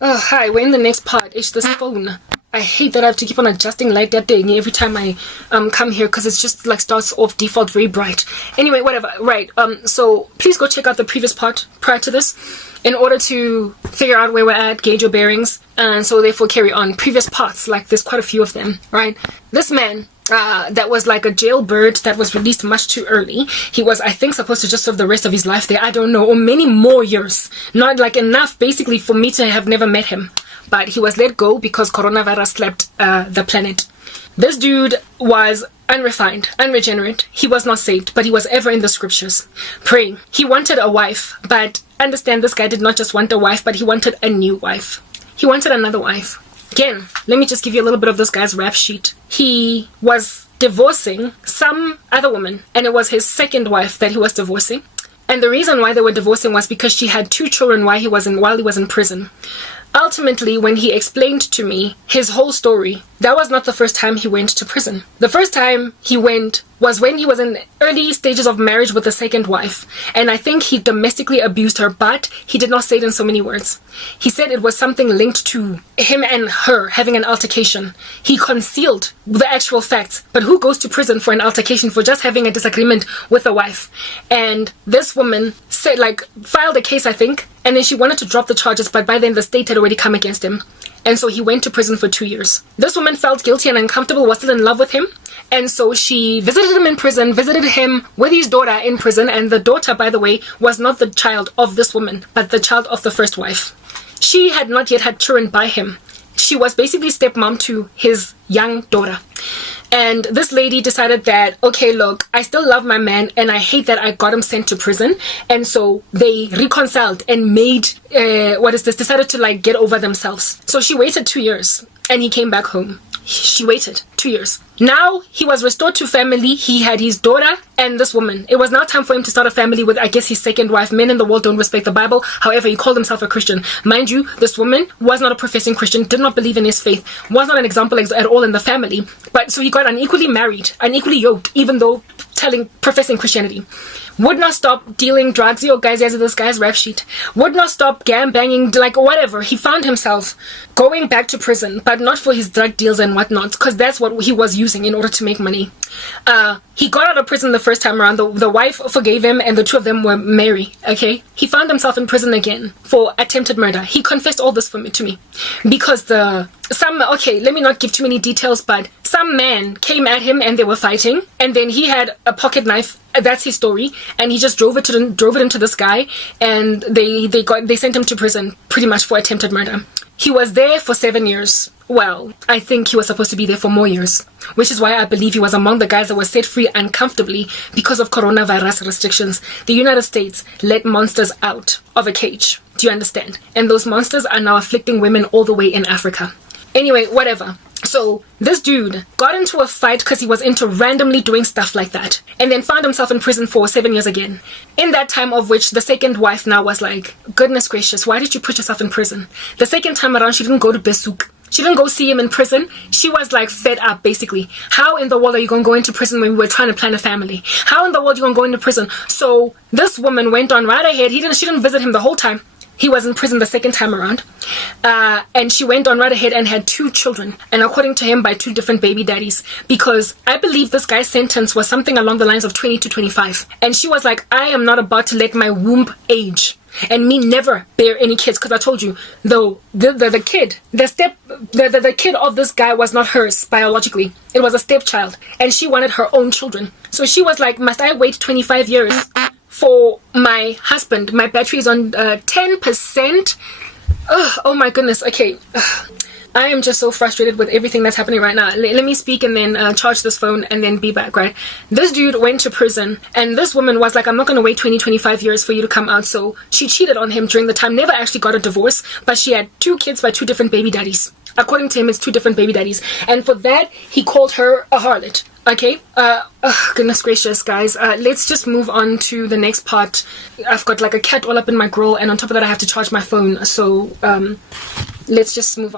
Oh, hi, we're in the next part. It's this phone. I hate that I have to keep on adjusting light that day every time I come here because it's just like starts off default very bright. Anyway, whatever. Right. So please go check out the previous part prior to this in order to figure out where we're at, gauge your bearings, and so therefore carry on. Previous parts, like there's quite a few of them, right? This man that was like a jailbird that was released much too early. He was, I think, supposed to just serve the rest of his life there. I don't know, or many more years. Not like enough, basically, for me to have never met him. But he was let go because coronavirus slapped the planet. This dude was unrefined, unregenerate. He was not saved, but he was ever in the scriptures, praying. He wanted a wife, but understand this guy did not just want a wife, but he wanted a new wife. He wanted another wife. Again, let me just give you a little bit of this guy's rap sheet. He was divorcing some other woman, and it was his second wife that he was divorcing. And the reason why they were divorcing was because she had 2 children while he was in prison. Ultimately, when he explained to me his whole story, that was not the first time he went to prison. The first time he went was when he was in early stages of marriage with the second wife. And I think he domestically abused her, but he did not say it in so many words. He said it was something linked to him and her having an altercation. He concealed the actual facts. But who goes to prison for an altercation, for just having a disagreement with a wife? And this woman said, filed a case, I think, and then she wanted to drop the charges, but by then the state had already come against him. And so he went to prison for 2 years. This woman felt guilty and uncomfortable, was still in love with him. And so she visited him in prison, visited him with his daughter in prison. And the daughter, by the way, was not the child of this woman, but the child of the first wife. She had not yet had children by him. She was basically stepmom to his young daughter. And this lady decided that, okay, look, I still love my man and I hate that I got him sent to prison. And so they reconciled and decided to get over themselves. So she waited 2 years and he came back home. She waited 2 years. Now he was restored to family. He had his daughter and this woman. It was now time for him to start a family with, I guess, his second wife. Men in the world don't respect the Bible. However, he called himself a Christian. Mind you, this woman was not a professing Christian, did not believe in his faith, was not an example at all in the family. But so he got unequally married, unequally yoked, even though professing Christianity. Would not stop dealing drugs. Yo, guys, as this guy's rap sheet. Would not stop banging, whatever. He found himself going back to prison, but not for his drug deals and whatnot, because that's what he was using in order to make money. He got out of prison the first time around. The wife forgave him, and the two of them were married. Okay, he found himself in prison again for attempted murder. He confessed all this to me because let me not give too many details, but some man came at him and they were fighting, and then he had a pocket knife. That's his story, and he just drove it into this guy, and they sent him to prison pretty much for attempted murder. He was there for 7 years. Well, I think he was supposed to be there for more years, which is why I believe he was among the guys that were set free uncomfortably because of coronavirus restrictions. The United States let monsters out of a cage. Do you understand? And those monsters are now afflicting women all the way in Africa. Anyway, whatever. So this dude got into a fight because he was into randomly doing stuff like that, and then found himself in prison for 7 years again. In that time of which the second wife now was like, goodness gracious, why did you put yourself in prison? The second time around, she didn't go to Besuk. She didn't go see him in prison. She was fed up, basically. How in the world are you going to go into prison when we were trying to plan a family? How in the world are you going to go into prison? So this woman went on right ahead. She didn't visit him the whole time. He was in prison the second time around. And she went on right ahead and had 2 children. And according to him, by 2 different baby daddies. Because I believe this guy's sentence was something along the lines of 20 to 25. And she was like, I am not about to let my womb age and me never bear any kids. Because I told you, though, the kid of this guy was not hers biologically. It was a stepchild. And she wanted her own children. So she was like, must I wait 25 years for my husband? My battery is on 10%. Oh my goodness. Okay. I am just so frustrated with everything that's happening right now. Let me speak and then charge this phone and then be back, right? This dude went to prison and this woman was like, I'm not going to wait 25 years for you to come out. So she cheated on him during the time, never actually got a divorce, but she had 2 kids by 2 different baby daddies. According to him, it's 2 different baby daddies. And for that, he called her a harlot. Okay, goodness gracious, guys. Let's just move on to the next part. I've got a cat all up in my grill, and on top of that, I have to charge my phone. So, let's just move on.